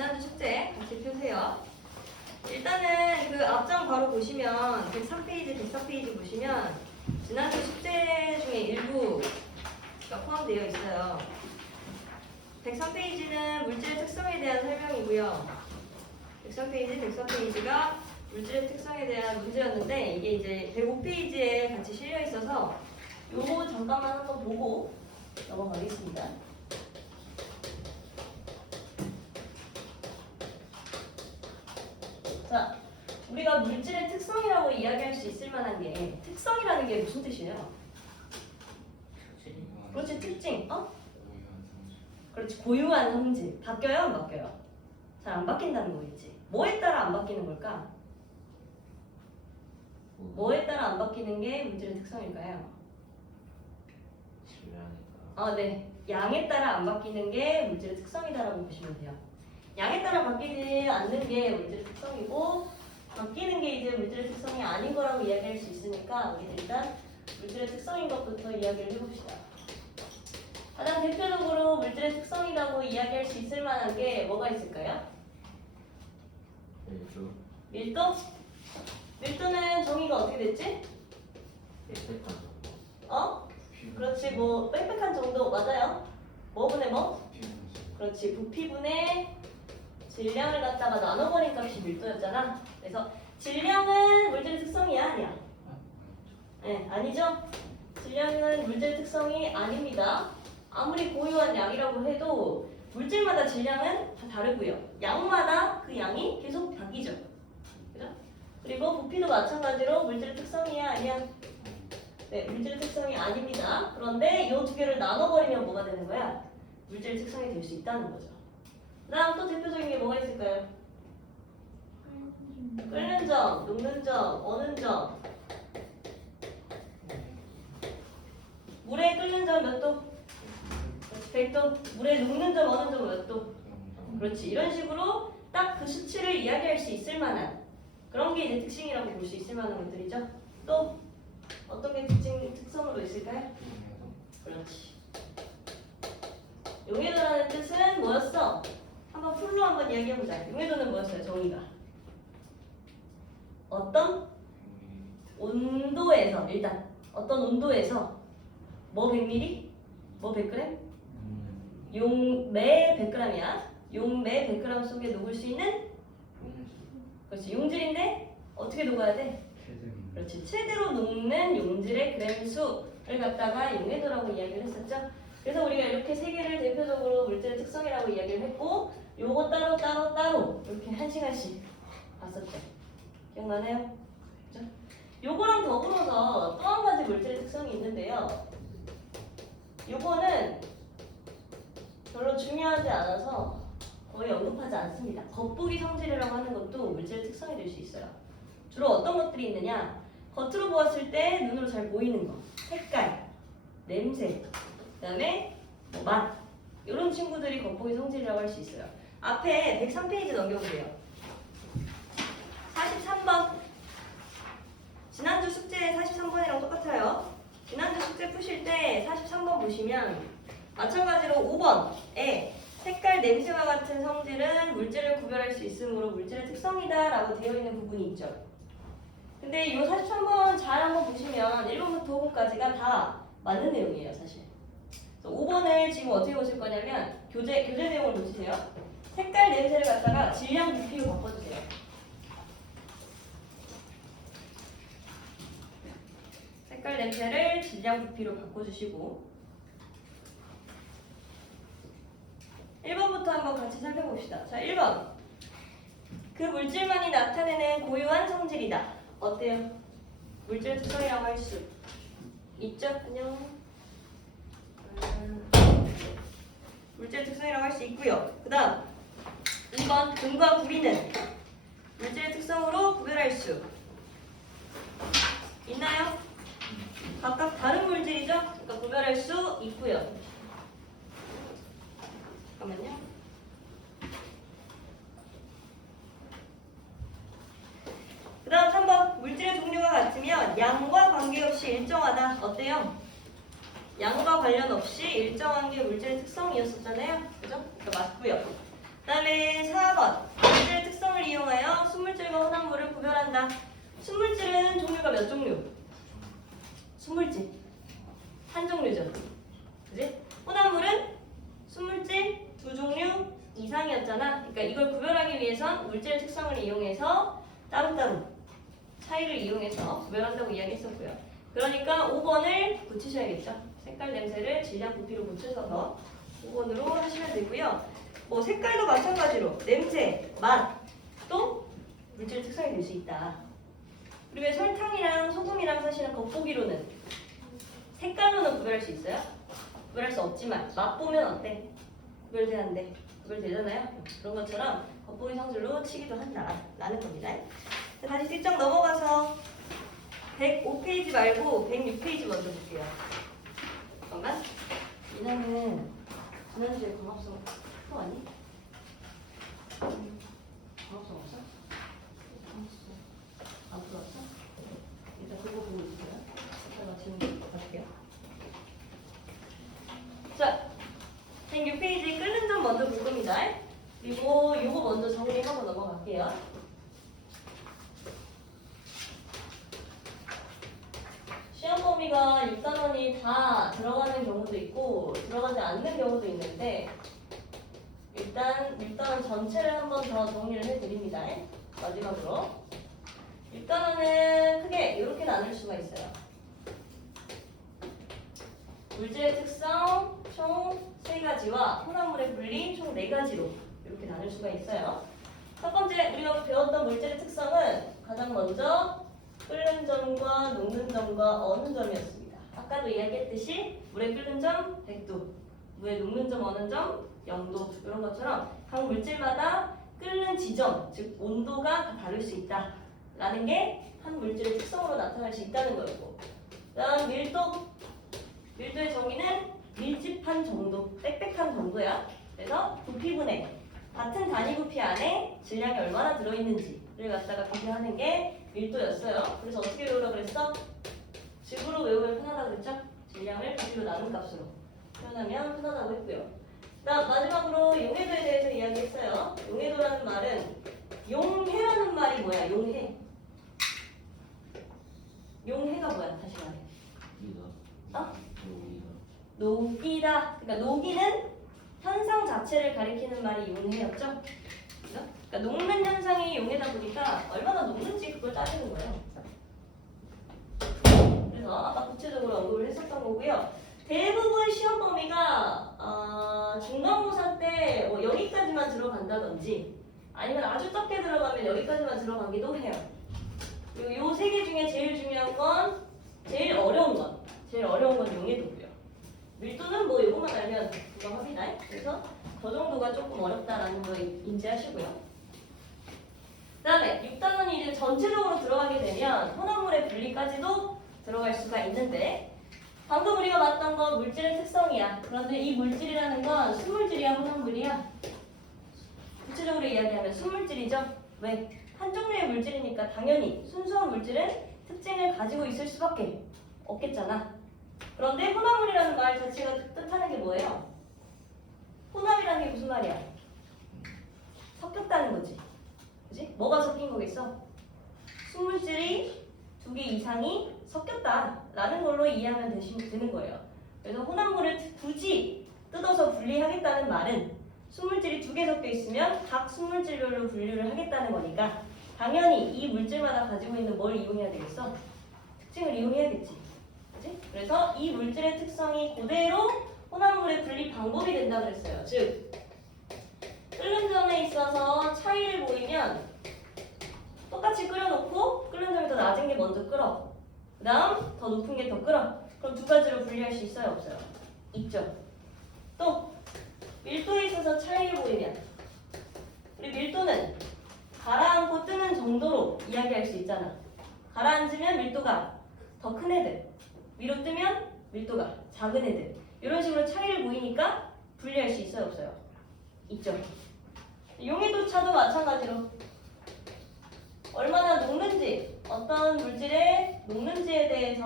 지난주 숙제 같이 펴세요. 일단은 그 앞장 바로 보시면 103페이지, 104페이지 보시면 지난주 숙제 중에 일부가 포함되어 있어요. 103페이지는 물질의 특성에 대한 설명이고요. 103페이지, 104페이지가 물질의 특성에 대한 문제였는데 이게 이제 105페이지에 같이 실려 있어서 요거 잠깐만 한번 보고 넘어가겠습니다. 자, 우리가 물질의 특성이라고 이야기할 수 있을 만한 게 특성이라는 게 무슨 뜻이에요? 그렇지, 특징. 그렇지, 고유한 성질. 바뀌어요, 안 바뀌어요? 잘 안 바뀐다는 거겠지. 뭐에 따라 안 바뀌는 걸까? 뭐에 따라 안 바뀌는 게 물질의 특성일까요? 네. 양에 따라 안 바뀌는 게 물질의 특성이다라고 보시면 돼요. 양에 따라 바뀌지 않는 게 물질의 특성이고 바뀌는 게 이제 물질의 특성이 아닌 거라고 이야기할 수 있으니까 우리 일단 물질의 특성인 것부터 이야기를 해봅시다. 가장 대표적으로 물질의 특성이라고 이야기할 수 있을 만한 게 뭐가 있을까요? 밀도? 밀도는 정의가 어떻게 됐지? 그렇지, 뭐 빽빽한 정도 맞아요. 뭐분의 뭐? 그렇지, 부피분의 질량을 갖다가 나눠버린 값이 밀도였잖아. 그래서 질량은 물질의 특성이야, 아니야? 네, 아니죠? 질량은 물질의 특성이 아닙니다. 아무리 고유한 양이라고 해도 물질마다 질량은 다 다르고요. 양마다 그 양이 계속 바뀌죠. 그죠? 그리고 부피도 마찬가지로 물질의 특성이야, 아니야? 네, 물질의 특성이 아닙니다. 그런데 이 두 개를 나눠버리면 뭐가 되는 거야? 물질의 특성이 될 수 있다는 거죠. 그 다음 또 대표적인 게 뭐가 있을까요? 끓는 점, 녹는 점, 어는 점. 물에 끓는 점 몇 도? 그렇지, 100도. 물에 녹는 점, 어는 점 몇 도? 그렇지, 이런 식으로 딱 그 수치를 이야기할 수 있을 만한 그런 게 이제 특징이라고 볼 수 있을 만한 것들이죠. 또 어떤 게 특성으로 있을까요? 그렇지. 용해도라는 뜻은 뭐였어? 한번 풀로 한번 이야기해보자. 용해도는 뭐였어요? 정의가 어떤 온도에서, 일단 어떤 온도에서 뭐 100ml? 뭐 100g? 용매 100g이야. 용매 100g 속에 녹을 수 있는? 그렇지, 용질인데 어떻게 녹아야 돼? 그렇지, 최대로 녹는 용질의 그램 수를 갖다가 용해도라고 이야기를 했었죠. 그래서 우리가 이렇게 세 개를 대표적으로 물질의 특성이라고 이야기를 했고 요거 따로 이렇게 한 시간씩 봤었죠. 기억나나요? 그죠? 요거랑 더불어서 또 한 가지 물질의 특성이 있는데요. 요거는 별로 중요하지 않아서 거의 언급하지 않습니다. 겉보기 성질이라고 하는 것도 물질의 특성이 될 수 있어요. 주로 어떤 것들이 있느냐? 겉으로 보았을 때 눈으로 잘 보이는 거, 색깔, 냄새, 그 다음에 뭐 맛, 이런 친구들이 겉보기 성질이라고 할 수 있어요. 앞에 103페이지 넘겨보세요. 43번. 지난주 숙제 43번이랑 똑같아요. 지난주 숙제 푸실 때 43번 보시면 마찬가지로 5번에 색깔, 냄새와 같은 성질은 물질을 구별할 수 있으므로 물질의 특성이다 라고 되어 있는 부분이 있죠. 근데 이 43번 잘 한번 보시면 1번부터 5번까지가 다 맞는 내용이에요, 사실. 그래서 5번을 지금 어떻게 보실 거냐면 교재 내용을 보시세요. 색깔, 냄새를 갖다가 질량, 부피로 바꿔주세요. 색깔, 냄새를 질량, 부피로 바꿔주시고 1번부터 한번 같이 살펴봅시다. 자, 1번. 그 물질만이 나타내는 고유한 성질이다. 어때요? 물질 특성이라고 할 수 있죠? 안녕. 물질 특성이라고 할 수 있고요. 그 다음 2번. 금과 구리는 물질의 특성으로 구별할 수 있나요? 각각 다른 물질이죠? 그러니까 구별할 수 있고요. 잠깐만요. 그 다음 3번. 물질의 종류가 같으면 양과 관계없이 일정하다. 어때요? 양과 관련 없이 일정한 게 물질의 특성이었었잖아요. 그죠? 그러니까 맞고요. 그다음에 4번. 물질의 특성을 이용하여 순물질과 혼합물을 구별한다. 순물질은 종류가 몇 종류? 순물질. 한 종류죠. 그지? 혼합물은 순물질 두 종류 이상이었잖아. 그러니까 이걸 구별하기 위해선 물질의 특성을 이용해서 따로따로 차이를 이용해서 구별한다고 이야기했었고요. 그러니까 5번을 붙이셔야겠죠. 색깔 냄새를 질량 부피로 붙여서 5번으로 하시면 되고요. 뭐 색깔도 마찬가지로 냄새, 맛, 또 물질 특성이 될 수 있다. 그리고 설탕이랑 소금이랑 사실은 겉보기로는 색깔로는 구별할 수 있어요? 구별할 수 없지만 맛보면 어때? 구별되는데 구별되잖아요? 그런 것처럼 겉보기 성질로 치기도 한다라는 겁니다. 다시 직접 넘어가서 105페이지 말고 106페이지 먼저 볼게요. 잠깐만. 이나는 지난주에 광합성 풀어왔니? 광합성 없어? 안 풀어왔어? 일단 그거 보고 있어요. 잠깐만 지금 갈게요. 자, 106페이지 끓는 점 먼저 볼 겁니다. 그리고 요거 먼저 정리하고 넘어갈게요. 시험 범위가 6단원이 다 들어가는 경우도 있고 들어가지 않는 경우도 있는데 일단 6단원 전체를 한번 더 정리를 해드립니다. 마지막으로 6단원은 크게 이렇게 나눌 수가 있어요. 물질의 특성 총 3가지와 혼합물의 분리 총 4가지로 이렇게 나눌 수가 있어요. 첫 번째 우리가 배웠던 물질의 특성은 가장 먼저 끓는 점과 녹는 점과 어는 점이었습니다. 아까도 이야기했듯이 물에 끓는 점 100도, 물에 녹는 점 어는 점 0도 이런 것처럼 각 물질마다 끓는 지점, 즉 온도가 다 다를 수 있다 라는 게 한 물질의 특성으로 나타날 수 있다는 거였고, 그다음 밀도의 정의는 밀집한 정도, 빽빽한 정도야. 그래서 부피분해, 같은 단위 부피 안에 질량이 얼마나 들어있는지를 갖다가 비교하는 게 밀도였어요. 그래서 어떻게 외우라고 그랬어? 즙으로 외우면 편하다고 그랬죠? 질량을 부피로 나눈 값으로 표현하면 편하다고 했고요. 그다음 마지막으로 용해도에 대해서 이야기했어요. 용해도라는 말은 용해라는 말이 뭐야? 용해. 용해가 뭐야? 다시 말해. 어? 녹이다. 그러니까 녹이는 현상 자체를 가리키는 말이 용해였죠. 그죠? 그러니까 녹는 현상이 용해다 보니까 얼마나 녹는지 그걸 따지는 거예요. 그래서 아까 구체적으로 언급을 했었던 거고요. 대부분 시험 범위가 중간고사 때 뭐 여기까지만 들어간다든지 아니면 아주 적게 들어가면 여기까지만 들어가기도 해요. 그리고 요 3개 중에 제일 중요한 건 제일 어려운 건 용해도고요. 밀도는 뭐 이것만 알면 금방 합니다. 그래서 저 정도가 조금 어렵다라는 거 인지하시고요. 그 다음에 6단원이 이제 전체적으로 들어가게 되면 혼합물의 분리까지도 들어갈 수가 있는데 방금 우리가 봤던 건 물질의 특성이야. 그런데 이 물질이라는 건 순물질이야, 혼합물이야? 구체적으로 이야기하면 순물질이죠. 왜? 한 종류의 물질이니까 당연히 순수한 물질은 특징을 가지고 있을 수밖에 없겠잖아. 그런데 혼합물이라는 말 자체가 뜻하는 게 뭐예요? 혼합이라는 게 무슨 말이야? 섞였다는 거지. 그지? 뭐가 섞인 거겠어? 순물질이 2개 이상이 섞였다라는 걸로 이해하면 되는 거예요. 그래서 혼합물을 굳이 뜯어서 분리하겠다는 말은 순물질이 2개 섞여 있으면 각 순물질별로 분류를 하겠다는 거니까 당연히 이 물질마다 가지고 있는 뭘 이용해야 되겠어? 특징을 이용해야겠지. 그치? 그래서 이 물질의 특성이 그대로 혼합물의 분리 방법이 된다 그랬어요. 즉 끓는 점에 있어서 차이를 보이면 똑같이 끓여놓고 끓는 점이 더 낮은 게 먼저 끓어. 그 다음 더 높은 게 더 끓어. 그럼 2가지로 분리할 수 있어요? 없어요? 있죠. 또 밀도에 있어서 차이를 보이면 우리 밀도는 가라앉고 뜨는 정도로 이야기할 수 있잖아. 가라앉으면 밀도가 더 큰 애들, 위로 뜨면 밀도가 작은 애들, 이런 식으로 차이를 보이니까 분리할 수 있어요? 없어요? 있죠. 용해도 차도 마찬가지로 얼마나 녹는지, 어떤 물질의 녹는지에 대해서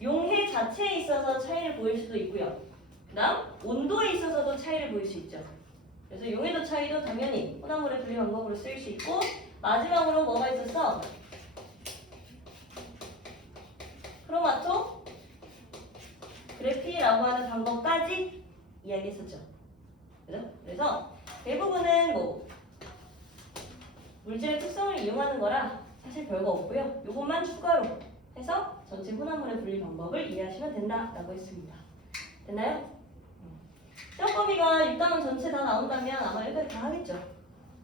용해 자체에 있어서 차이를 보일 수도 있고요. 그 다음 온도에 있어서도 차이를 보일 수 있죠. 그래서 용해도 차이도 당연히 혼합물의 분리 방법으로 쓰일 수 있고 마지막으로 뭐가 있었어? 크로마토 그래피라고 하는 방법까지 이야기했었죠. 그죠? 그래서 대부분은 뭐 물질의 특성을 이용하는 거라 사실 별거 없고요. 이것만 추가로 해서 전체 혼합물의 분리 방법을 이해하시면 된다라고 했습니다. 됐나요? 시험 범위가 6단원 전체 다 나온다면 아마 여기까지 다 하겠죠.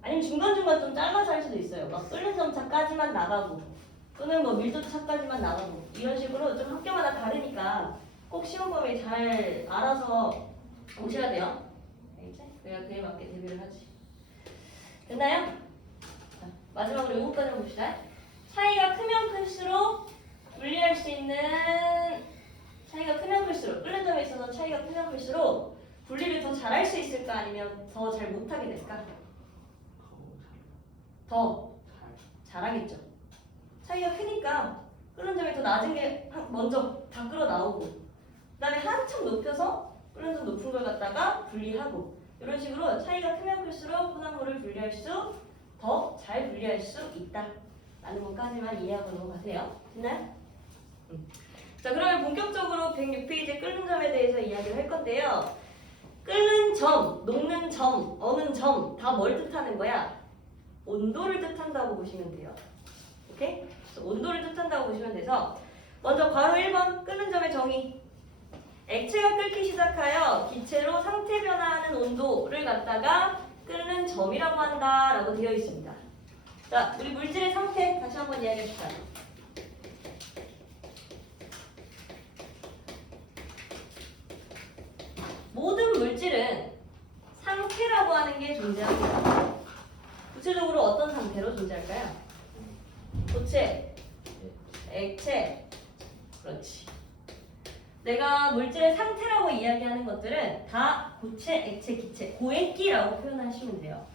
아니면 중간중간 좀 잘라서 할 수도 있어요. 막 끓는 점차까지만 나가고 또는 뭐 밀도 차까지만 나가고 이런 식으로 좀 학교마다 다르니까 꼭 시험 범위 잘 알아서 오셔야 돼요. 알겠지? 그래야 그에 맞게 대비를 하지. 됐나요? 자, 마지막으로 요거까지 봅시다. 차이가 크면 클수록 분리할 수 있는 차이가 크면 클수록 끓는 점에 있어서 차이가 크면 클수록 분리를 더 잘할 수 있을까 아니면 더 잘 못하게 될까? 더 잘하겠죠. 차이가 크니까 끓는 점이 더 낮은 게 먼저 다 끓어 나오고 그 다음에 한참 높여서 끓는 점 높은 걸 갖다가 분리하고 이런 식으로 차이가 크면 클수록 혼합물을 분리할 수 더 잘 분리할 수 있다 라는 것까지만 이해하고 넘어가세요. 됐나요? 자, 그러면 본격적으로 106페이지 끓는 점에 대해서 이야기를 할 건데요. 끓는 점, 녹는 점, 어는 점 다 뭘 뜻하는 거야? 온도를 뜻한다고 보시면 돼요. 오케이? 그래서 온도를 뜻한다고 보시면 돼서 먼저 괄호 1번 끓는 점의 정의. 액체가 끓기 시작하여 기체로 상태 변화하는 온도를 갖다가 끓는 점이라고 한다라고 되어 있습니다. 자, 우리 물질의 상태 다시 한번 이야기합시다. 모든 물질은 상태라고 하는 게 존재합니다. 구체적으로 어떤 상태로 존재할까요? 고체, 액체, 그렇지. 내가 물질의 상태라고 이야기하는 것들은 다 고체, 액체, 기체, 고액기라고 표현하시면 돼요.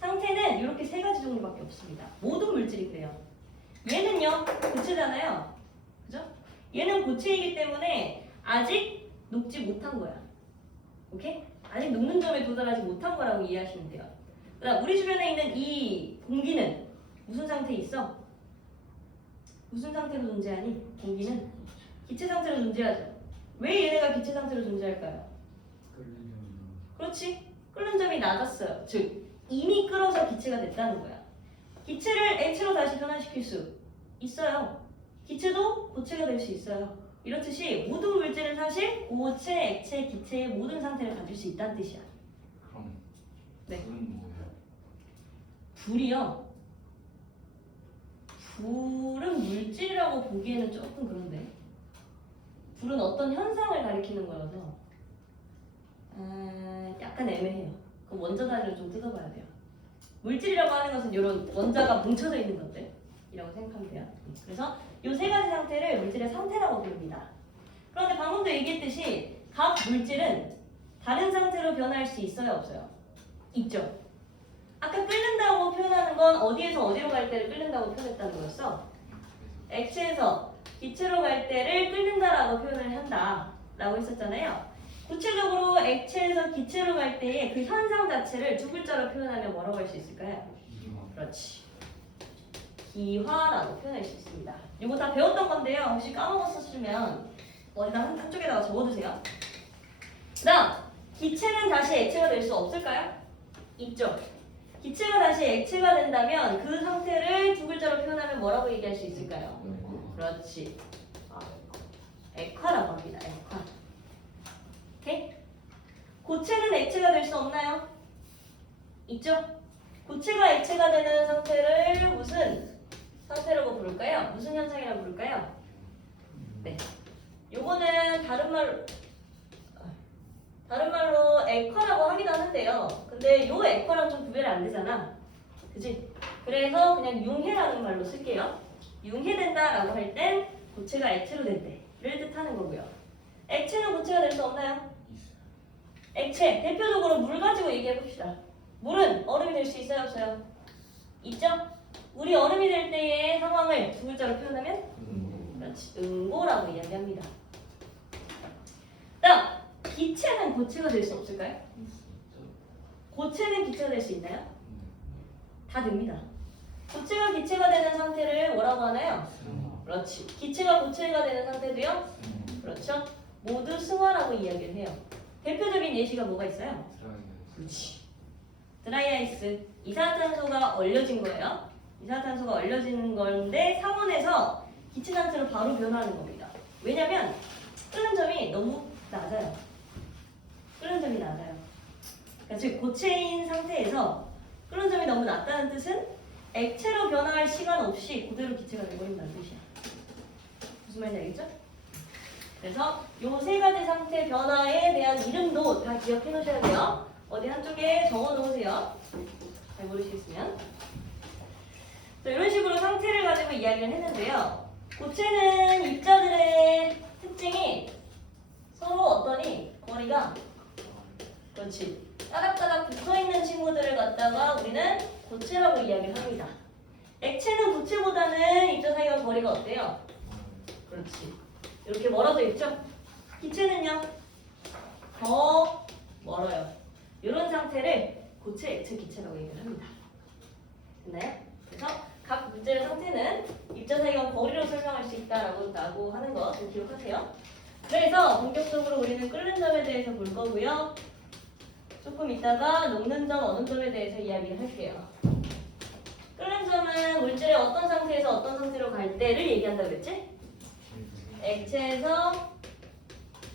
상태는 이렇게 세 가지 종류밖에 없습니다. 모든 물질이 그래요. 얘는요, 고체잖아요. 그죠? 얘는 고체이기 때문에 아직 녹지 못한 거야. 오케이? 아직 녹는 점에 도달하지 못한 거라고 이해하시면 돼요. 그다음 우리 주변에 있는 이 공기는 무슨 상태에 있어? 무슨 상태로 존재하니? 공기는 기체 상태로 존재하죠. 왜 얘네가 기체 상태로 존재할까요? 그렇지. 끓는 점이 낮았어요. 즉 이미 끓어서 기체가 됐다는 거야. 기체를 액체로 다시 변화시킬 수 있어요. 기체도 고체가 될 수 있어요. 이렇듯이 모든 물질은 사실 고체, 액체, 기체의 모든 상태를 가질 수 있다는 뜻이야. 그럼 네. 불은 뭐예요? 불이요. 불은 물질이라고 보기에는 조금 그런데 불은 어떤 현상을 가리키는 거여서 약간 애매해요. 그럼 원자 단위를 좀 뜯어봐야 돼요. 물질이라고 하는 것은 이런 원자가 뭉쳐져 있는 것들이라고 생각하면 돼요. 그래서 이 세 가지 상태를 물질의 상태라고 부릅니다. 그런데 방금도 얘기했듯이 각 물질은 다른 상태로 변할 수 있어요, 없어요? 있죠. 아까 끓는다고 표현하는 건 어디에서 어디로 갈 때를 끓는다고 표현했다는 거였어. 액체에서 기체로 갈 때를 끓는다라고 표현을 한다라고 했었잖아요. 구체적으로 액체에서 기체로 갈 때의 그 현상 자체를 두 글자로 표현하면 뭐라고 할 수 있을까요? 그렇지. 기화라고 표현할 수 있습니다. 이거 다 배웠던 건데요. 혹시 까먹었으면 어디다 한쪽에다가 적어두세요. 그다음 기체는 다시 액체가 될 수 없을까요? 있죠. 기체가 다시 액체가 된다면 그 상태를 두 글자로 표현하면 뭐라고 얘기할 수 있을까요? 그렇지. 액화라고 합니다. 액화. 오케이? 고체는 액체가 될 수 없나요? 있죠? 고체가 액체가 되는 상태를 무슨 상태라고 부를까요? 무슨 현상이라고 부를까요? 네. 요거는 다른 말로 액화라고 하기도 하는데요. 근데 요 액화랑 좀 구별이 안 되잖아. 그치? 그래서 그냥 융해라는 말로 쓸게요. 융해된다라고 할 땐 고체가 액체로 될 때를 뜻하는 거고요. 액체는 고체가 될 수 없나요? 액체, 대표적으로 물 가지고 얘기해 봅시다. 물은 얼음이 될 수 있어요, 없어요? 있죠? 물이 얼음이 될 때의 상황을 두 글자로 표현하면 그렇지, 응고라고 이야기합니다. 다음, 기체는 고체가 될 수 없을까요? 고체는 기체가 될 수 있나요? 다 됩니다. 고체가 기체가 되는 상태를 뭐라고 하나요? 그렇지. 기체가 고체가 되는 상태도요? 그렇죠. 모두 승화라고 이야기를 해요. 대표적인 예시가 뭐가 있어요? 그렇지. 드라이아이스. 이산화탄소가 얼려진 거예요. 이산화탄소가 얼려지는 건데 상온에서 기체 상태로 바로 변화하는 겁니다. 왜냐면 끓는 점이 너무 낮아요. 끓는 점이 낮아요. 그러니까 즉 고체인 상태에서 끓는 점이 너무 낮다는 뜻은 액체로 변화할 시간 없이 그대로 기체가 되어버린다는 뜻이야. 무슨 말인지 알겠죠? 그래서 요 세 가지 상태 변화에 대한 이름도 다 기억해 놓으셔야 돼요. 어디 한쪽에 적어 놓으세요. 잘 모르시겠으면. 자, 이런 식으로 상태를 가지고 이야기를 했는데요. 고체는 입자들의 특징이 서로 어떠니? 거리가 그렇지. 따닥따닥 붙어있는 친구들을 갖다가 우리는 고체라고 이야기를 합니다. 액체는 고체보다는 입자 사이가 거리가 어때요? 그렇지. 이렇게 멀어져 있죠? 기체는요? 더 멀어요. 이런 상태를 고체, 액체, 기체라고 얘기를 합니다. 됐나요? 그래서 각 물질의 상태는 입자 사이가 거리로 설명할 수 있다라고 하는 거 좀 기억하세요. 그래서 본격적으로 우리는 끓는 점에 대해서 볼 거고요. 조금 이따가 녹는 점, 어는 점에 대해서 이야기를 할게요. 끓는 점은 물질의 어떤 상태에서 어떤 상태로 갈 때를 얘기한다고 그랬지? 액체에서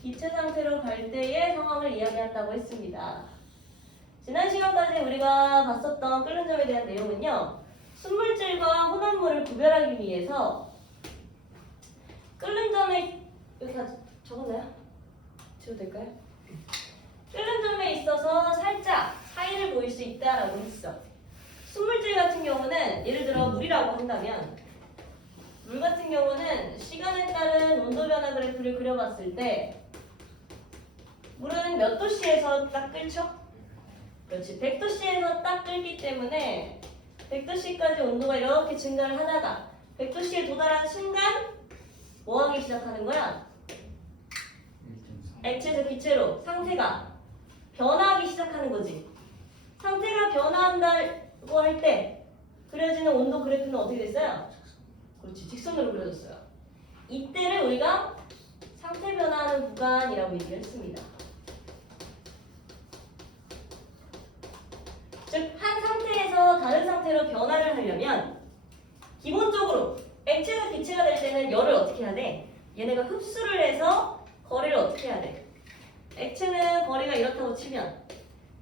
기체 상태로 갈 때의 상황을 이야기한다고 했습니다. 지난 시간까지 우리가 봤었던 끓는 점에 대한 내용은요. 순물질과 혼합물을 구별하기 위해서 끓는 점에 여기 다 적었나요? 지워도 될까요? 끓는 점에 있어서 살짝 차이를 보일 수 있다라고 했어. 순물질 같은 경우는 예를 들어 물이라고 한다면 물 같은 경우는 시간에 따른 온도 변화 그래프를 그려봤을 때 물은 몇 도씨에서 딱 끓죠? 그렇지. 100도씨에서 딱 끓기 때문에 100도씨까지 온도가 이렇게 증가를 하다가 100도씨에 도달한 순간 뭐 하기 시작하는 거야? 액체에서 기체로 상태가 변화하기 시작하는 거지. 상태가 변화한다고 할 때 그려지는 온도 그래프는 어떻게 됐어요? 그렇지. 직선으로 그려졌어요. 이때를 우리가 상태 변화하는 구간이라고 얘기를 했습니다. 즉, 한 상태에서 다른 상태로 변화를 하려면 기본적으로 액체에서 기체가 될 때는 열을 어떻게 해야 돼? 얘네가 흡수를 해서 거리를 어떻게 해야 돼? 액체는 거리가 이렇다고 치면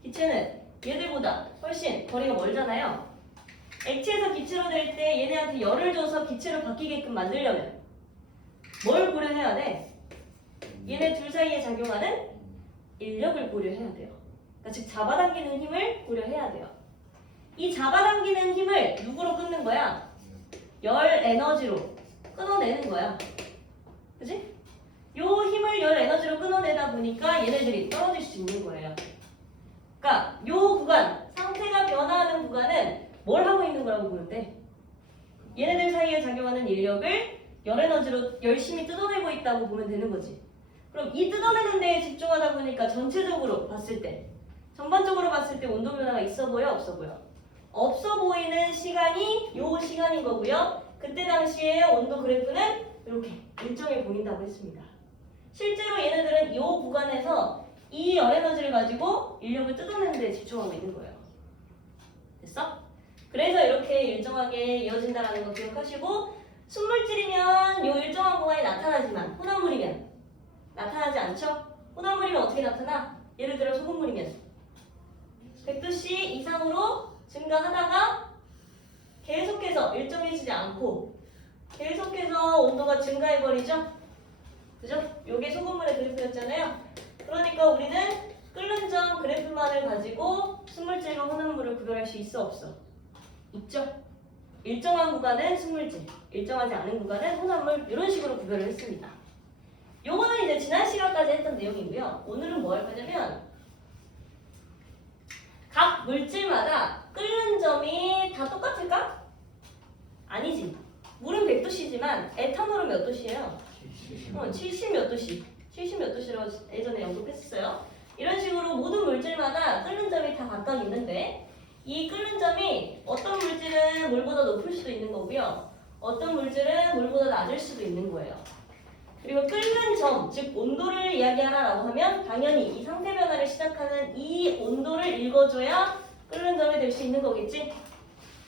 기체는 얘들보다 훨씬 거리가 멀잖아요. 액체에서 기체로 될 때 얘네한테 열을 줘서 기체로 바뀌게끔 만들려면 뭘 고려해야 돼? 얘네 둘 사이에 작용하는 인력을 고려해야 돼요. 그러니까 즉 잡아당기는 힘을 고려해야 돼요. 이 잡아당기는 힘을 누구로 끊는 거야? 열 에너지로 끊어내는 거야. 그치? 요 힘을 열 에너지로 끊어내다 보니까 얘네들이 떨어질 수 있는 거예요. 그러니까 요 구간, 상태가 변화하는 구간은 뭘 하고 있는 거라고 보는데 얘네들 사이에 작용하는 인력을 열 에너지로 열심히 뜯어내고 있다고 보면 되는 거지. 그럼 이 뜯어내는 데에 집중하다 보니까 전체적으로 봤을 때 전반적으로 봤을 때 온도 변화가 있어 보여? 없어 보여? 없어 보이는 시간이 요 시간인 거고요. 그때 당시에 온도 그래프는 이렇게 일정해 보인다고 했습니다. 실제로 얘네들은 이 구간에서 이 열 에너지를 가지고 인력을 뜯어내는 데 집중하고 있는 거예요. 됐어? 그래서 이렇게 일정하게 이어진다는 거 기억하시고 순물질이면 이 일정한 구간이 나타나지만 혼합물이면 나타나지 않죠? 혼합물이면 어떻게 나타나? 예를 들어 소금물이면 100도씨 이상으로 증가하다가 계속해서 일정해지지 않고 계속해서 온도가 증가해버리죠? 그죠? 요게 소금물의 그래프였잖아요. 그러니까 우리는 끓는 점 그래프만을 가지고 순물질과 혼합물을 구별할 수 있어 없어? 있죠? 일정한 구간은 순물질, 일정하지 않은 구간은 혼합물 이런 식으로 구별을 했습니다. 요거는 이제 지난 시간까지 했던 내용이고요. 오늘은 뭐 할 거냐면 각 물질마다 끓는 점이 다 똑같을까? 아니지. 물은 100도씨지만 에탄올은 몇 도씨예요? 70 몇 도씨. 70 몇 도씨라고 예전에 언급했었어요. 이런 식으로 모든 물질마다 끓는 점이 다 각각 있는데 이 끓는 점이 어떤 물질은 물보다 높을 수도 있는 거고요. 어떤 물질은 물보다 낮을 수도 있는 거예요. 그리고 끓는 점, 즉 온도를 이야기하라고 하면 당연히 이 상태 변화를 시작하는 이 온도를 읽어줘야 끓는 점이 될 수 있는 거겠지?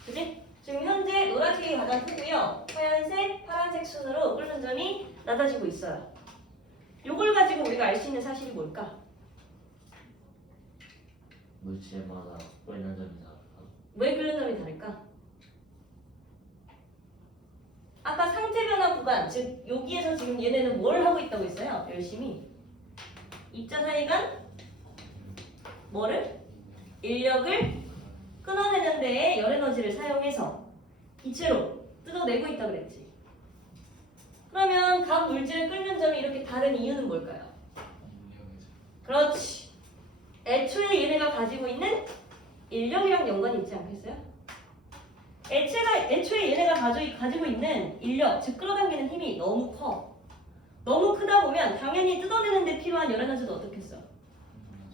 그지? 지금 현재 노란색이 가장 크고요. 하얀색, 파란색 순으로 끓는 점이 낮아지고 있어요. 요걸 가지고 우리가 알 수 있는 사실이 뭘까? 물질마다 끓는 점이 다르다. 왜 끓는 점이 다를까? 아까 상태 변화 구간, 즉 여기에서 지금 얘네는 뭘 하고 있다고 했어요? 열심히 입자 사이간 뭐를? 인력을 끊어내는 데에 열 에너지를 사용해서 기체로 뜯어내고 있다 그랬지. 그러면 각 물질을 끓는 점이 이렇게 다른 이유는 뭘까요? 그렇지. 애초에 얘네가 가지고 있는 인력이랑 연관이 있지 않겠어요? 애초에 얘네가 가지고 있는 인력, 즉 끌어당기는 힘이 너무 커. 너무 크다 보면 당연히 뜯어내는 데 필요한 열 에너지도 어떻겠어?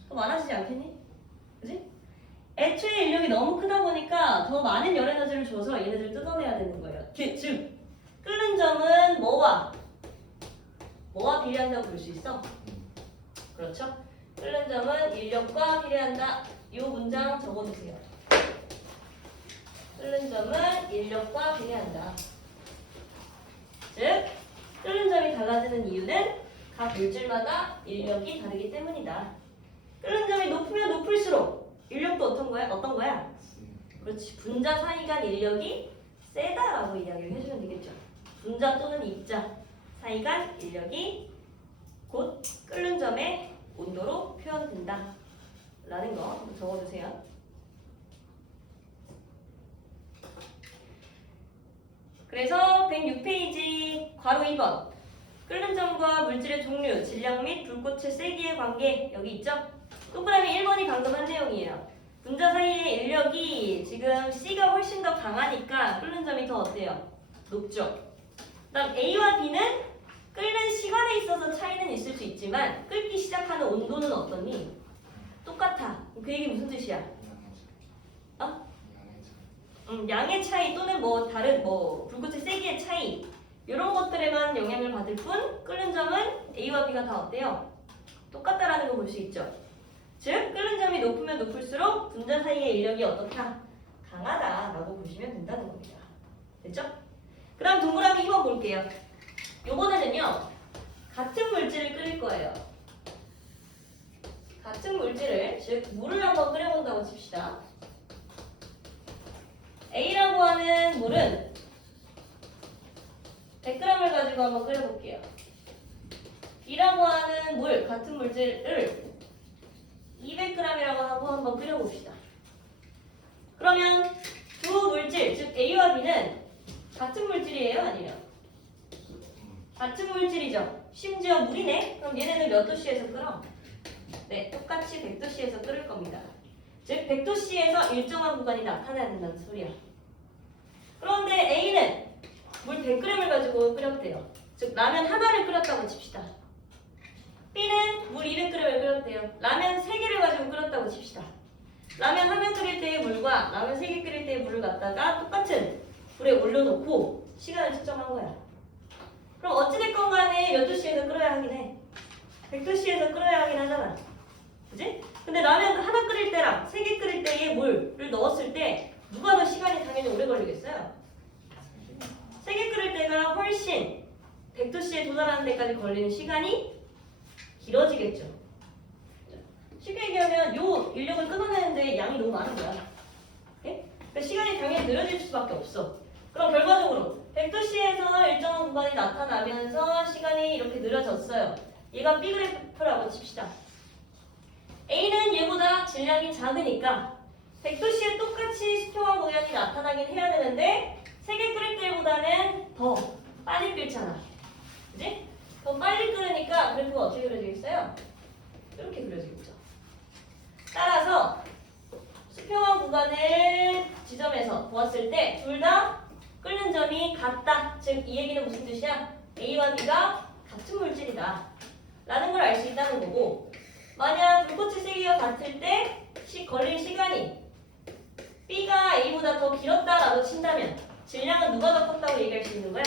더 많아지지 않겠니? 그지? 애초에 인력이 너무 크다 보니까 더 많은 열 에너지를 줘서 얘네들 뜯어내야 되는 거예요. 즉 끓는 점은 뭐와 비례한다고 볼 수 있어? 그렇죠? 끓는 점은 인력과 비례한다. 이 문장 적어주세요. 끓는 점은 인력과 비례한다. 즉, 끓는 점이 달라지는 이유는 각 물질마다 인력이 다르기 때문이다. 끓는 점이 높으면 높을수록 인력도 어떤 거야? 그렇지. 분자 사이 간 인력이 세다라고 이야기를 해주면 되겠죠. 분자 또는 입자 사이 간 인력이 곧 끓는 점의 온도로 표현된다. 라는 거 적어주세요. 그래서 106페이지 괄호 2번 끓는 점과 물질의 종류, 질량 및 불꽃의 세기의 관계 여기 있죠? 동그라미 1번이 방금 한 내용이에요. 분자 사이의 인력이 지금 C가 훨씬 더 강하니까 끓는 점이 더 어때요? 높죠? 그다음 A와 B는 끓는 시간에 있어서 차이는 있을 수 있지만 끓기 시작하는 온도는 어떠니? 똑같아. 그 얘기 무슨 뜻이야? 양의 차이 또는 뭐 다른 불꽃의 세기의 차이 이런 것들에만 영향을 받을 뿐 끓는 점은 A와 B가 다 어때요? 똑같다라는 거 볼 수 있죠. 즉 끓는 점이 높으면 높을수록 분자 사이의 인력이 어떻다? 강하다라고 보시면 된다는 겁니다. 됐죠? 그럼 동그라미 2번 볼게요. 요번에는요 같은 물질을 끓일 거예요. 같은 물질을 즉 물을 한번 끓여본다고 칩시다. A라고 하는 물은 100g을 가지고 한번 끓여볼게요. B라고 하는 물, 같은 물질을 200g이라고 하고 한번 끓여봅시다. 그러면 두 물질, 즉 A와 B는 같은 물질이에요? 아니에요? 같은 물질이죠. 심지어 물이네? 그럼 얘네는 몇 도씨에서 끓어? 네, 똑같이 100도씨에서 끓을 겁니다. 즉 100도씨에서 일정한 구간이 나타나야 된다는 소리야. 그런데 A는 물 100g을 가지고 끓였대요. 즉 라면 하나를 끓였다고 칩시다. B는 물 200g을 끓였대요. 라면 3개를 가지고 끓였다고 칩시다. 라면 한 명 끓일 때의 물과 라면 3개 끓일 때의 물을 갖다가 똑같은 불에 올려놓고 시간을 측정한 거야. 그럼 어찌됐건 간에 12시에서 끓여야 하긴 해. 100도씨에서 끓여야 하긴 하잖아. 그지? 근데 라면 하나 끓일 때랑 3개 끓일 때의 물을 넣었을 때 누가 더 시간이 당연히 오래 걸리겠어요? 3개 끓일 때가 훨씬 100도씨에 도달하는 데까지 걸리는 시간이 길어지겠죠. 쉽게 얘기하면 요 인력을 끊어내는데 양이 너무 많은 거야. 오케이? 그러니까 시간이 당연히 느려질 수밖에 없어. 그럼 결과적으로 100도씨에서 일정한 구간이 나타나면서 시간이 이렇게 느려졌어요. 얘가 B 그래프라고 칩시다. A는 얘보다 질량이 작으니까 100도씨에 똑같이 수평한 공연이 나타나긴 해야 되는데 3개 끓일 때보다는 더 빨리 끓잖아. 그지? 더 빨리 끓으니까 그래프가 어떻게 그려지겠어요? 이렇게 그려지겠죠. 따라서 수평한 구간을 지점에서 보았을 때 둘 다 끓는 점이 같다. 즉 이 얘기는 무슨 뜻이야? A와 B가 같은 물질이다 라는 걸 알 수 있다는 거고 만약 불꽃의 세기가 같을 때 걸릴 시간이 B가 A보다 더 길었다라고 친다면 질량은 누가 더 컸다고 얘기할 수 있는 거야?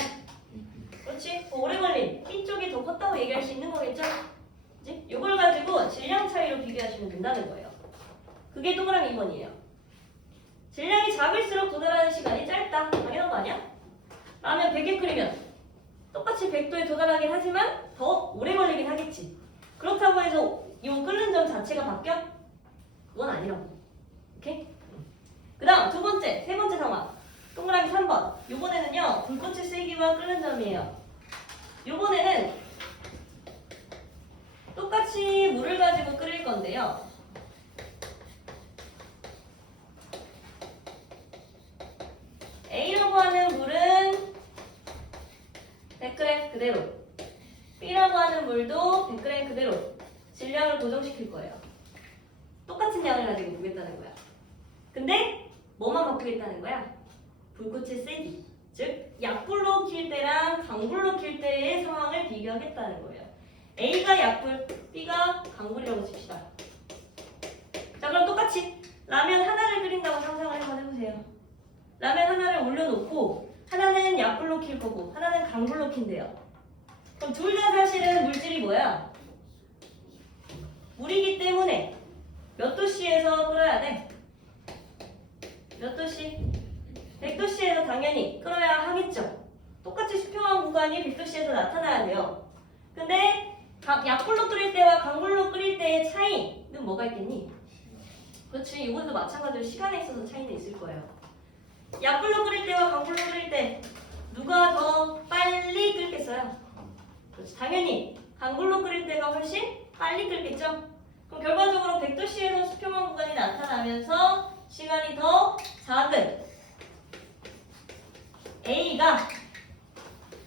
그렇지? 더 오래 걸린 B 쪽이 더 컸다고 얘기할 수 있는 거겠죠? 그치? 이걸 가지고 질량 차이로 비교하시면 된다는 거예요. 그게 동그라미 2번이에요. 질량이 작을수록 도달하는 시간이 짧다. 당연한 거 아니야? 라면 100개 끓이면 똑같이 100도에 도달하긴 하지만 더 오래 걸리긴 하겠지. 그렇다고 해서 이 끓는 점 자체가 바뀌어? 그건 아니라고. 오케이? 그 다음 두 번째, 세 번째 상황. 동그라미 3번. 요번에는요, 불꽃의 세기와 끓는 점이에요. 요번에는 똑같이 물을 가지고 끓일 건데요. A라고 하는 물은 100g 그대로, B라고 하는 물도 100g 그대로 질량을 고정시킬 거예요. 똑같은 양을 가지고 보겠다는 거야. 근데 뭐만 바꾸겠다는 거야? 불꽃의 세기, 즉 약불로 킬 때랑 강불로 킬 때의 상황을 비교하겠다는 거예요. A가 약불, B가 강불이라고 칩시다. 자, 그럼 똑같이 라면 하나를 끓인다고 상상을 한번 해보세요. 라면 하나를 올려놓고 하나는 약불로 킬 거고 하나는 강불로 킨대요. 그럼 둘 다 사실은 물질이 뭐야? 물이기 때문에 몇 도씨에서 끓여야 돼? 몇 도씨? 100도씨에서 당연히 끓여야 하겠죠. 똑같이 수평한 구간이 100도씨에서 나타나야 돼요. 근데 약불로 끓일 때와 강불로 끓일 때의 차이는 뭐가 있겠니? 그렇지, 이것도 마찬가지로 시간에 있어서 차이는 있을 거예요. 약불로 끓일 때와 강불로 끓일 때 누가 더 빨리 끓겠어요? 그렇지, 당연히 강불로 끓일 때가 훨씬 빨리 끓겠죠? 그럼 결과적으로 100도씨에서 수평한 구간이 나타나면서 시간이 더 작은 A가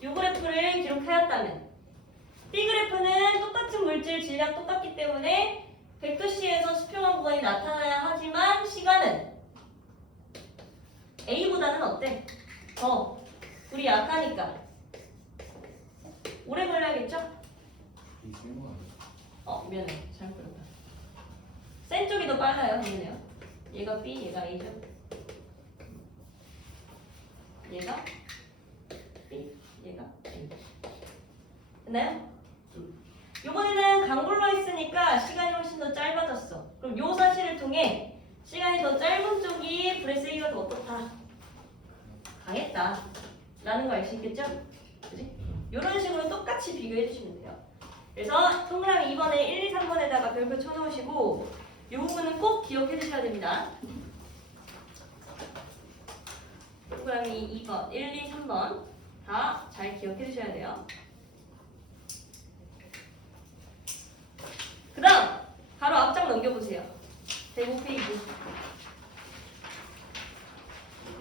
이 그래프를 기록하였다면 B 그래프는 똑같은 물질 질량 똑같기 때문에 100도씨에서 수평한 구간이 나타나야 하지만 시간은 A보다는 어때? 더 불이 약하니까 오래 걸려야겠죠? 미안해, 잘못 그렸다. 센 쪽이 더 빨라요. 미안해요. 얘가 B, 얘가 A죠. 얘가 B, 얘가 A. 됐나요? 이번에는 강불로 했으니까 시간이 훨씬 더 짧아졌어. 그럼 요 사실을 통해 시간이 더 짧은 쪽이 불의 세기가 더 어떻다? 강했다 라는 거 알 수 있겠죠? 그지? 이런 식으로 똑같이 비교해 주시면 돼요. 그래서 동그라미 2번에 1, 2, 3번에다가 별표 쳐놓으시고 이 부분은 꼭 기억해 주셔야 됩니다. 동그라미 2번, 1, 2, 3번 다 잘 기억해 주셔야 돼요. 그 다음 바로 앞장 넘겨보세요. 대부 페이지.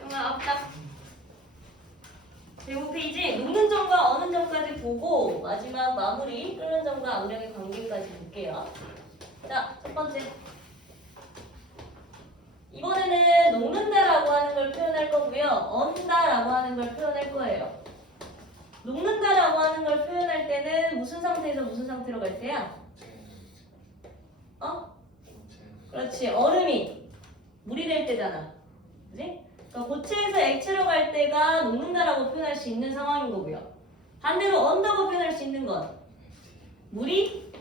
영화 앞장. 대부 페이지 녹는 점과 어는 점까지 보고 마지막 마무리 끓는 점과 압력의 관계까지 볼게요. 자, 첫 번째. 이번에는 녹는다라고 하는 걸 표현할 거고요. 언다라고 하는 걸 표현할 거예요. 녹는다라고 하는 걸 표현할 때는 무슨 상태에서 무슨 상태로 갈 때야? 그렇지. 얼음이 물이 될 때잖아. 그지? 그러니까 고체에서 액체로 갈 때가 녹는다라고 표현할 수 있는 상황인 거고요. 반대로 언다고 표현할 수 있는 건 물이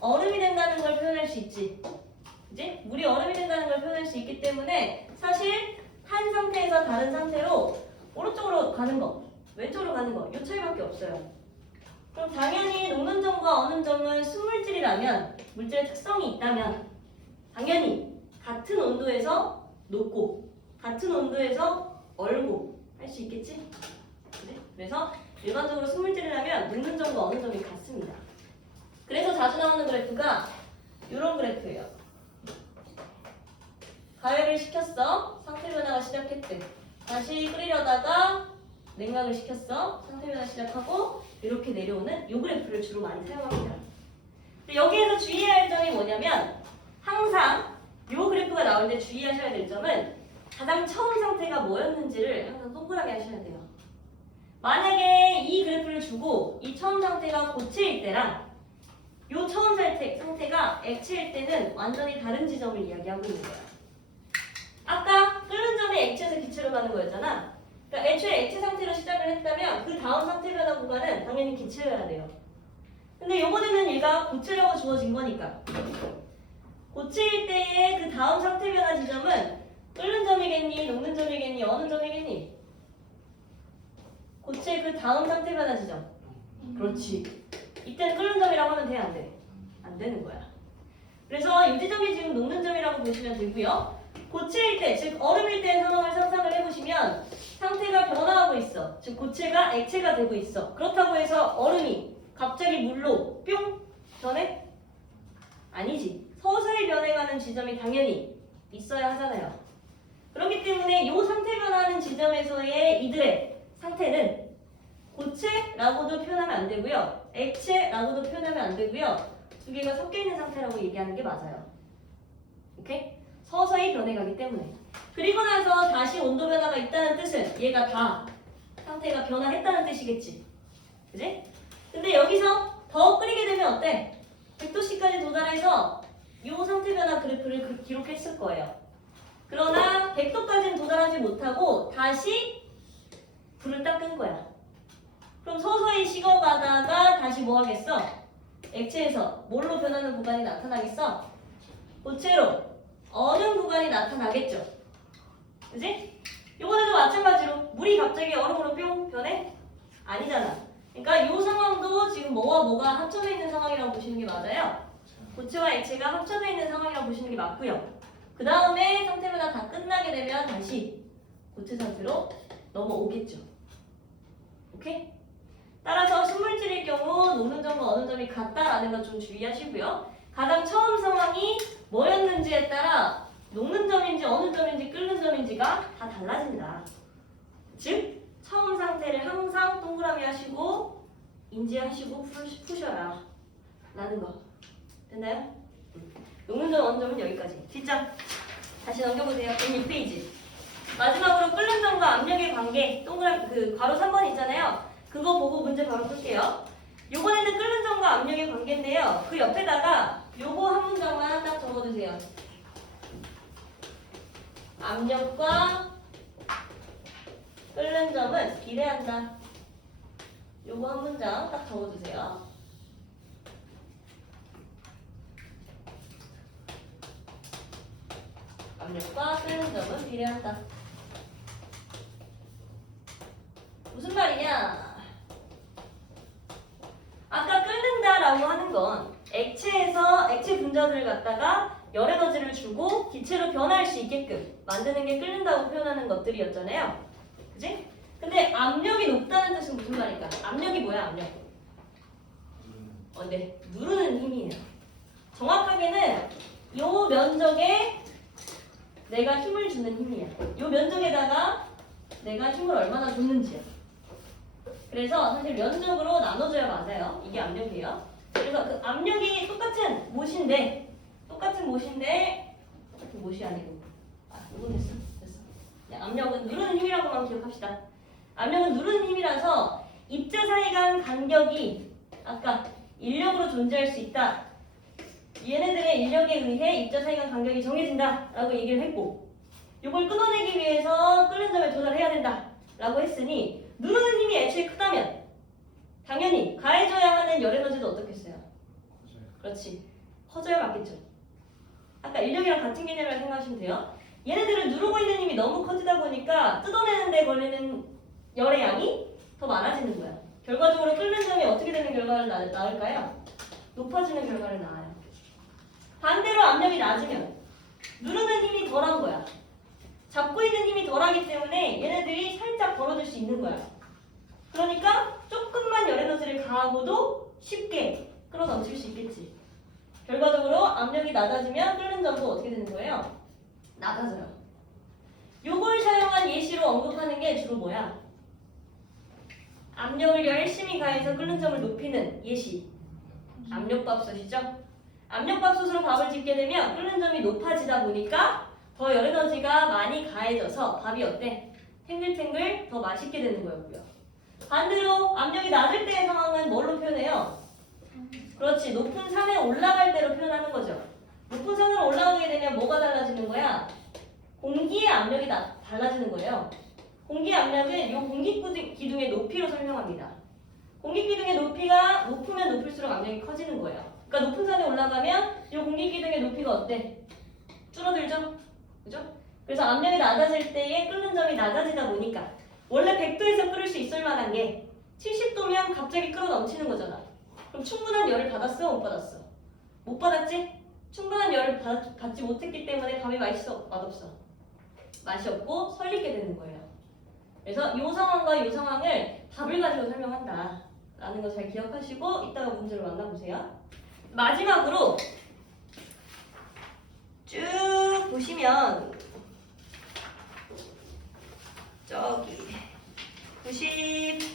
얼음이 된다는 걸 표현할 수 있지. 그지? 물이 얼음이 된다는 걸 표현할 수 있기 때문에 사실 한 상태에서 다른 상태로 오른쪽으로 가는 거, 왼쪽으로 가는 거, 이 차이밖에 없어요. 그럼 당연히 녹는 점과 어는 점은 순물질이라면, 물질의 특성이 있다면 당연히 같은 온도에서 녹고 같은 온도에서 얼고 할 수 있겠지? 네? 그래서 일반적으로 순물질이라면 녹는 점과 어는 점이 같습니다. 그래서 자주 나오는 그래프가 이런 그래프예요. 가열을 시켰어. 상태 변화가 시작했대. 다시 끓이려다가 냉각을 시켰어. 상태 변화 시작하고 이렇게 내려오는 이 그래프를 주로 많이 사용합니다. 근데 여기에서 주의해야 할 점이 뭐냐면 항상 이 그래프가 나올 때 주의하셔야 될 점은 가장 처음 상태가 뭐였는지를 항상 동그라미 하셔야 돼요. 만약에 이 그래프를 주고 이 처음 상태가 고체일 때랑 이 요 처음 상태가 액체일 때는 완전히 다른 지점을 이야기하고 있는 거야. 아까 끓는 점이 액체에서 기체로 가는 거였잖아. 그러니까 애초에 액체 상태로 시작을 했다면 그 다음 상태 변화 구간은 당연히 기체여야 돼요. 근데 요번에는 얘가 고체라고 주어진 거니까 고체일 때의 그 다음 상태 변화 지점은 끓는 점이겠니? 녹는 점이겠니? 어느 점이겠니? 고체의 그 다음 상태 변화 지점. 그렇지. 이때는 끓는 점이라고 하면 돼? 안 돼? 안 되는 거야. 그래서 이 지점이 지금 녹는 점이라고 보시면 되고요. 고체일 때, 즉 얼음일 때의 상황을 상상을 해보시면 상태가 변화하고 있어. 즉 고체가 액체가 되고 있어. 그렇다고 해서 얼음이 갑자기 물로 뿅 변해? 아니지. 서서히 변해가는 지점이 당연히 있어야 하잖아요. 그렇기 때문에 이 상태 변화하는 지점에서의 이들의 상태는 고체라고도 표현하면 안 되고요. 액체라고도 표현하면 안 되고요. 두 개가 섞여 있는 상태라고 얘기하는 게 맞아요. 오케이? 서서히 변해가기 때문에. 그리고 나서 다시 온도 변화가 있다는 뜻은 얘가 다 상태가 변화했다는 뜻이겠지. 그지? 근데 여기서 더 끓이게 되면 어때? 100도씨까지 도달해서 이 상태 변화 그래프를 기록했을 거예요. 그러나 100도까지는 도달하지 못하고 다시 불을 딱 끈 거야. 그럼 서서히 식어가다가 다시 뭐 하겠어? 액체에서 뭘로 변하는 구간이 나타나겠어? 고체로 어느 구간이 나타나겠죠. 그지? 이번에도 마찬가지로 물이 갑자기 얼음으로 뿅 변해? 아니잖아. 그러니까 이 상황도 지금 뭐와 뭐가 합쳐져 있는 상황이라고 보시는 게 맞아요. 고체와 액체가 합쳐져 있는 상황이라고 보시는 게 맞고요. 그 다음에 상태 변화 다 끝나게 되면 다시 고체 상태로 넘어오겠죠. 오케이? 따라서 순물질일 경우 녹는 점과 어느 점이 같다라는 것 좀 주의하시고요. 가장 처음 상황이 뭐였는지에 따라 녹는 점인지 어느 점인지 끓는 점인지가 다 달라진다. 즉 처음 상태를 항상 동그라미 하시고 인지하시고 푸셔라 라는 거. 됐나요? 녹는 점 어느 점은 여기까지. 뒷장 다시 넘겨보세요. 106페이지. 마지막으로 끓는 점과 압력의 관계 동그라미 그 괄호 3번 있잖아요. 그거 보고 문제 바로 풀게요. 요번에는 끓는 점과 압력의 관계인데요. 그 옆에다가 요거 한 문장만 딱 적어두세요. 압력과 끓는 점은 비례한다. 요거 한 문장 딱 적어두세요. 압력과 끓는 점은 비례한다. 무슨 말이냐? 아까 끓는다라고 하는 건 액체에서 액체 분자들을 갖다가 열 에너지를 주고 기체로 변할 수 있게끔 만드는 게 끓는다고 표현하는 것들이었잖아요. 그지? 근데 압력이 높다는 뜻은 무슨 말일까? 압력이 뭐야, 압력? 네. 누르는 힘이에요. 정확하게는 요 면적에 내가 힘을 주는 힘이야. 요 면적에다가 내가 힘을 얼마나 줬는지야. 그래서 사실 면적으로 나눠줘야 맞아요. 이게 압력이에요. 그래서 그 압력이 똑같은 못인데 똑같은 못이 아니고 이건 됐어. 네, 압력은 누르는 힘이라고만 기억합시다. 압력은 누르는 힘이라서 입자 사이 간 간격이 아까 인력으로 존재할 수 있다. 얘네들의 인력에 의해 입자 사이 간 간격이 정해진다 라고 얘기를 했고 이걸 끊어내기 위해서 끓는 점에 도달해야 된다 라고 했으니 누르는 힘이 애초에 크다면 당연히 가해져야 하는 열 에너지도 어떻겠어요? 그렇지. 커져야 맞겠죠. 아까 인력이랑 같은 개념이라고 생각하시면 돼요. 얘네들은 누르고 있는 힘이 너무 커지다 보니까 뜯어내는 데 걸리는 열의 양이 더 많아지는 거야. 결과적으로 끓는 점이 어떻게 되는 결과를 낳을까요? 높아지는 결과를 낳아요. 반대로 압력이 낮으면 누르는 힘이 덜한 거야. 잡고 있는 힘이 덜하기 때문에 얘네들이 살짝 벌어질 수 있는 거야. 그러니까 조금만 열 에너지를 가하고도 쉽게 끌어넘칠 수 있겠지. 결과적으로 압력이 낮아지면 끓는 점도 어떻게 되는 거예요? 낮아져요. 요걸 사용한 예시로 언급하는 게 주로 뭐야? 압력을 열심히 가해서 끓는 점을 높이는 예시. 압력밥솥이죠? 압력밥솥으로 밥을 짓게 되면 끓는 점이 높아지다 보니까 더 열 에너지가 많이 가해져서 밥이 어때? 탱글탱글 더 맛있게 되는 거였고요. 반대로 압력이 낮을 때의 상황은 뭘로 표현해요? 그렇지. 높은 산에 올라갈 대로 표현하는 거죠. 높은 산으로 올라가게 되면 뭐가 달라지는 거야? 공기의 압력이 달라지는 거예요. 공기의 압력은 이 공기 기둥의 높이로 설명합니다. 공기 기둥의 높이가 높으면 높을수록 압력이 커지는 거예요. 그러니까 높은 산에 올라가면 이 공기 기둥의 높이가 어때? 줄어들죠? 그죠? 그래서 압력이 낮아질 때에 끓는 점이 낮아지다 보니까 원래 100도에서 끓을 수 있을 만한 게 70도면 갑자기 끓어 넘치는 거잖아. 그럼 충분한 열을 받았어? 못 받았어? 못 받았지? 충분한 열을 받지 못했기 때문에 밥이 맛있어? 맛없어? 맛이 없고 설리게 되는 거예요. 그래서 이 상황과 이 상황을 답을 가지고 설명한다 라는 거 잘 기억하시고 이따가 문제를 만나보세요. 마지막으로 쭉 보시면 저기 94페이지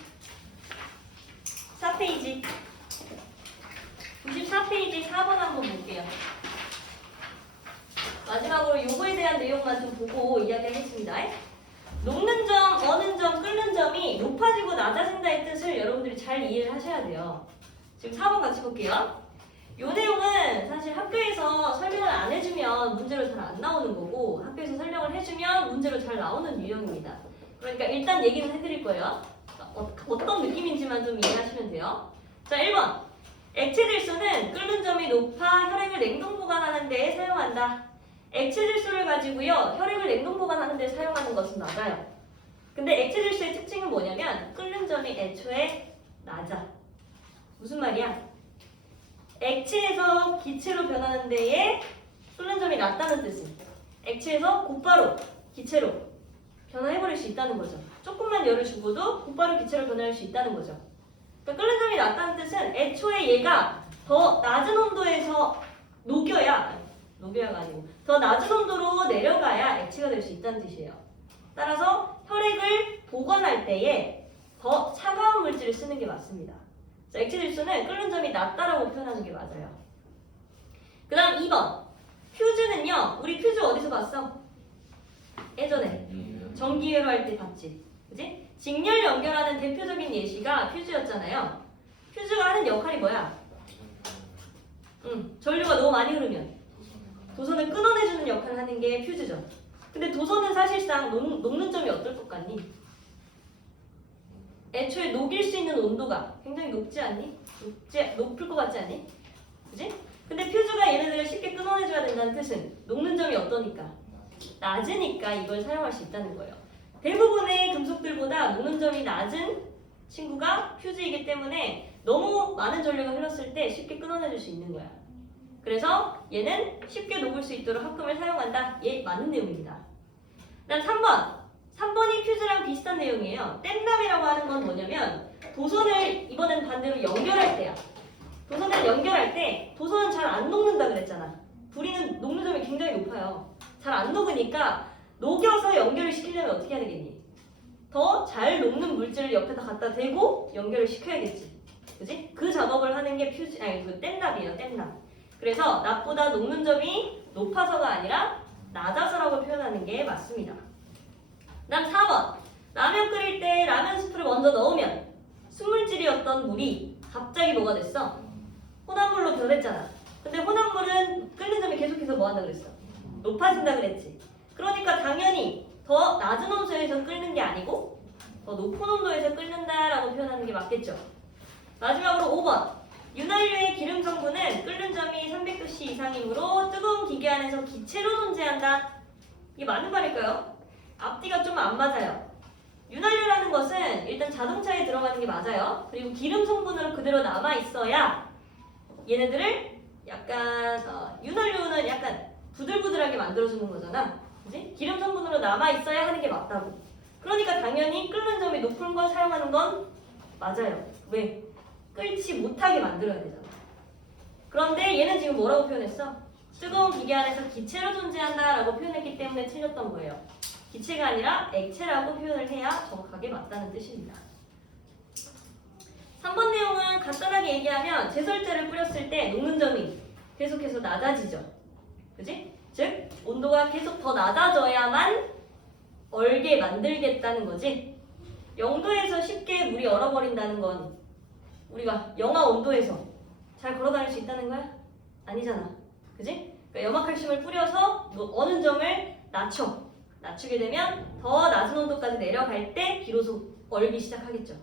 94페이지 4번 한번 볼게요. 마지막으로 요거에 대한 내용만 좀 보고 이야기하겠습니다. 녹는 점, 어는 점, 끓는 점이 높아지고 낮아진다의 뜻을 여러분들이 잘 이해를 하셔야 돼요. 지금 4번 같이 볼게요. 요 내용은 사실 학교에서 설명을 안 해주면 문제로 잘 안 나오는 거고 학교에서 설명을 해주면 문제로 잘 나오는 유형입니다. 그러니까 일단 얘기는 해드릴 거예요. 어떤 느낌인지만 좀 이해하시면 돼요. 자, 1번. 액체 질소는 끓는 점이 높아 혈액을 냉동 보관하는 데 사용한다. 액체 질소를 가지고요, 혈액을 냉동 보관하는 데 사용하는 것은 맞아요. 근데 액체 질소의 특징은 뭐냐면 끓는 점이 애초에 낮아. 무슨 말이야? 액체에서 기체로 변하는 데에 끓는 점이 낮다는 뜻은 액체에서 곧바로 기체로 변화해버릴 수 있다는 거죠. 조금만 열을 주고도 곧바로 기체로 변화할 수 있다는 거죠. 그러니까 끓는 점이 낮다는 뜻은 애초에 얘가 더 낮은 온도에서 녹여야가 아니고 더 낮은 온도로 내려가야 액체가 될 수 있다는 뜻이에요. 따라서 혈액을 보관할 때에 더 차가운 물질을 쓰는 게 맞습니다. 액체 질소는 끓는 점이 낮다라고 표현하는 게 맞아요. 그 다음 2번. 퓨즈는요, 우리 퓨즈 어디서 봤어? 예전에 전기회로 할 때 봤지. 그지? 직렬 연결하는 대표적인 예시가 퓨즈였잖아요. 퓨즈가 하는 역할이 뭐야? 전류가 너무 많이 흐르면 도선을 끊어내주는 역할을 하는 게 퓨즈죠. 근데 도선은 사실상 녹는 점이 어떨 것 같니? 애초에 녹일 수 있는 온도가 굉장히 높지 않니? 높을 것 같지 않니? 그지? 근데 퓨즈가 얘네들을 쉽게 끊어내줘야 된다는 뜻은 녹는 점이 어떠니까? 낮으니까 이걸 사용할 수 있다는 거예요. 대부분의 금속들보다 녹는 점이 낮은 친구가 퓨즈이기 때문에 너무 많은 전류가 흘렀을 때 쉽게 끊어내줄 수 있는 거야. 그래서 얘는 쉽게 녹을 수 있도록 합금을 사용한다. 얘 맞는 내용입니다. 그다음 3번. 3번이 퓨즈랑 비슷한 내용이에요. 뗀담이라고 하는 건 뭐냐면 도선을 이번엔 반대로 연결할 때야. 도선을 연결할 때 도선은 잘 안 녹는다 그랬잖아. 불이는 녹는 점이 굉장히 높아요. 잘 안 녹으니까 녹여서 연결을 시키려면 어떻게 해야 되겠니? 더 잘 녹는 물질을 옆에다 갖다 대고 연결을 시켜야겠지. 그지? 그 작업을 하는 게 그 뗀담이에요. 뗀담. 그래서 낮보다 녹는 점이 높아서가 아니라 낮아서라고 표현하는 게 맞습니다. 다음 4번. 라면 끓일 때 라면 스프를 먼저 넣으면 순물질이었던 물이 갑자기 뭐가 됐어? 혼합물로 변했잖아. 근데 혼합물은 끓는 점이 계속해서 뭐 한다 그랬어? 높아진다 그랬지. 그러니까 당연히 더 낮은 온도에서 끓는 게 아니고 더 높은 온도에서 끓는다라고 표현하는 게 맞겠죠. 마지막으로 5번. 윤활유의 기름 성분은 끓는 점이 300도씨 이상이므로 뜨거운 기계 안에서 기체로 존재한다. 이게 맞는 말일까요? 앞뒤가 좀 안 맞아요. 윤활유라는 것은 일단 자동차에 들어가는 게 맞아요. 그리고 기름 성분으로 그대로 남아 있어야 얘네들을 약간 윤활유는 약간 부들부들하게 만들어주는 거잖아. 그지? 기름 성분으로 남아 있어야 하는 게 맞다고. 그러니까 당연히 끓는 점이 높은 걸 사용하는 건 맞아요. 왜? 끓지 못하게 만들어야 되잖아. 그런데 얘는 지금 뭐라고 표현했어? 뜨거운 기계 안에서 기체로 존재한다라고 표현했기 때문에 틀렸던 거예요. 기체가 아니라 액체라고 표현을 해야 정확하게 맞다는 뜻입니다. 3번 내용은 간단하게 얘기하면 제설제를 뿌렸을 때 녹는 점이 계속해서 낮아지죠. 그지? 즉 온도가 계속 더 낮아져야만 얼게 만들겠다는 거지. 0도에서 쉽게 물이 얼어버린다는 건 우리가 영하 온도에서 잘 걸어 다닐 수 있다는 거야? 아니잖아. 그지? 그러니까 염화칼슘을 뿌려서 어느 점을 낮추게 되면 더 낮은 온도까지 내려갈 때 비로소 얼기 시작하겠죠.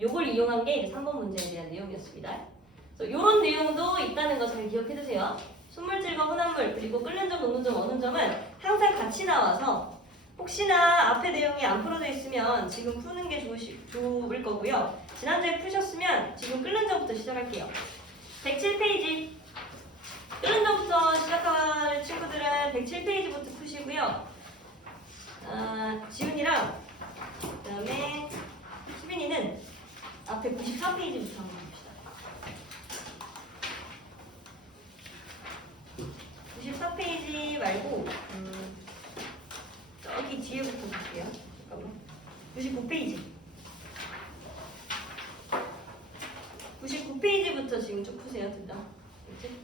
요걸 이용한 게 이제 3번 문제에 대한 내용이었습니다. 그래서 요런 내용도 있다는 거 잘 기억해 두세요. 순물질과 혼합물 그리고 끓는 점, 녹는 점, 어는 점은 항상 같이 나와서 혹시나 앞에 내용이 안 풀어져 있으면 지금 푸는 게 좋을 거고요. 지난주에 푸셨으면 지금 끓는 점부터 시작할게요. 107페이지. 끓는 점부터 시작할 친구들은 107페이지부터 푸시고요. 지훈이랑 그다음에 수빈이는 앞에 94페이지부터 한번 봅시다. 94페이지 말고 저기 뒤에부터 볼게요. 잠깐만. 99페이지. 99페이지부터 지금 좀 푸세요, 둘 다. 그렇지?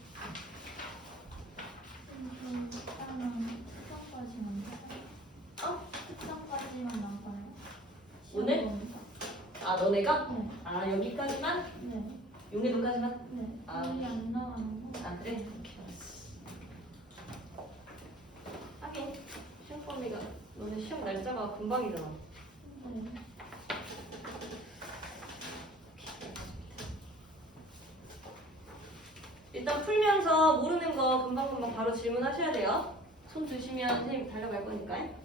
특성까지만 나와요. 오늘? 아, 너네가? 네. 아, 여기까지만? 네. 용해도까지만? 네. 아. 이게 안 나가는 거. 아, 그래? 오케이, 알았어. 하긴, 시험 범위가 너네 시험 날짜가 금방이잖아. 네. 일단 풀면서 모르는 거 금방금방 바로 질문하셔야 돼요. 손 드시면 선생님 달려갈 거니까요.